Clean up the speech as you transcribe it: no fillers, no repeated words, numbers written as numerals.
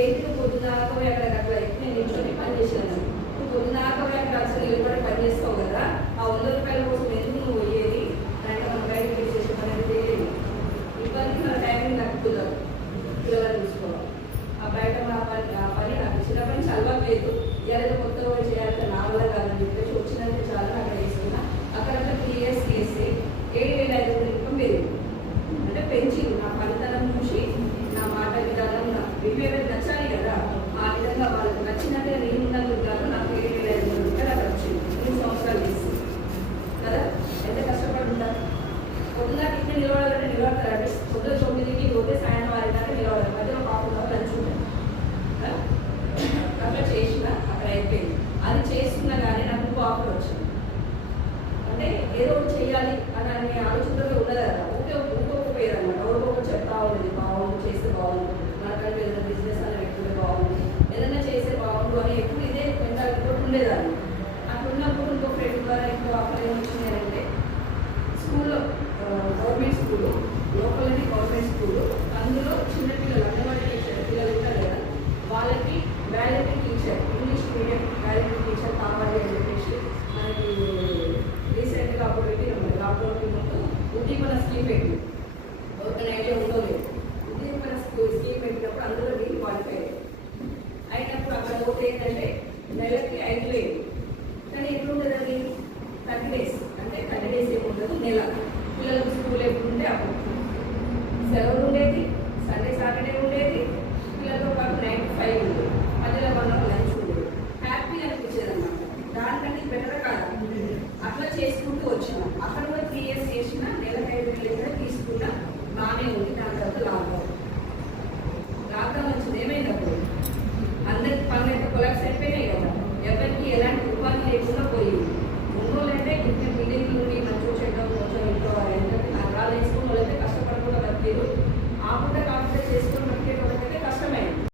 ఏంటి నువ్వు పొద్దున్నాక పోయి అక్కడ అట్లా నేను నిల్చొని పని చేసాను. నువ్వు పొద్దున్నాక పోయి అక్కడ అసలు నిలబడి పని చేస్తావు కదా, ఆ 100 రూపాయల కోసం ఎందుకు నువ్వు పోయేది అంటే మనం బయటకు చేసే పని అనేది తెలియదు. ఇబ్బంది మన టైమింగ్ నాకు కుదరదు, పిల్లలు చూసుకోవాలి. ఆ బయట ఆ పని నాకు చిన్నప్పటి నుంచి అలవాటు లేదు. ఏదైనా కొత్తగా చేయాలంటే నా వల్ల కాదని చెప్పేసి వచ్చినంటే చాలా అక్కడ వేసుకున్నా. అక్కడ 3 years చేసి 7,500 రూపాయలు పెరిగింది. అంటే పెంచింది నా ఫలితాలను చూసి, నా మాట విధానం, నా బిహేవియర్ నచ్చాలి కదా. ఆ విధంగా వాళ్ళకి నచ్చినట్టుగా నేను ఉన్నందుకు కాదు నాకు 7,500 రూపాయలు అక్కడ వచ్చింది. 3 సంవత్సరాలు చేసి కదా. ఎంత కష్టపడి ఉంటారు. పొద్దున్న ఇంటి నిలబడాలంటే నిలబడతారు. పొద్దున 9కి పోతే సాయంత్రం 6 దాకా నిలబడాలి. మధ్యలో పాపం లంచ్ ఉంటుంది. అట్లా చేసిన అక్కడ అయిపోయింది. అది చేస్తున్నా కానీ నాకు ఇంకో ఆఫర్ వచ్చింది. అంటే ఏదో ఒకటి చేయాలి అని ఆలోచనలో ఉండదు కదా. ఊరుకోకపోయేది అనమాట. ఊరుకోక చెప్తా ఉండేది బాగుండు, చేస్తే బాగుండు, మనకంటే ఏదైనా బిజినెస్ అనేది పెట్టుకుంటే బాగుండు, ఏదైనా చేస్తే బాగుండు అని ఎప్పుడు ఇదే మెంటాలిటీతో ఉండేదాన్ని. అట్లా ఉన్నప్పుడు ఇంకో ఫ్రెండ్ ద్వారా ఇంకో ఆఫర్ ఏమొచ్చింది అంటే స్కూల్లో, గవర్నమెంట్ స్కూలు, లోకల్ని గవర్నమెంట్ స్కూలు, అందులో చిన్నపిల్లలు అంగన్వాడీ టీచర్ పిల్లలు ఉంటారు కదా, వాళ్ళకి validly teacher, English medium validly teacher కావాలి అని చెప్పేసి మనకి రీసెంట్గా అప్పుడు పెట్టిన లాక్డౌన్కి ముందు ఉద్దీపన స్కీమ్ పెట్టింది. ఎవరికైనా ఐడియా ఉందో లేదు. ఉద్దీపన స్కీమ్ పెట్టినప్పుడు అందులో నేను క్వాలిఫై అయినప్పుడు అక్కడ పోతే ఏంటంటే నెలకి 5,000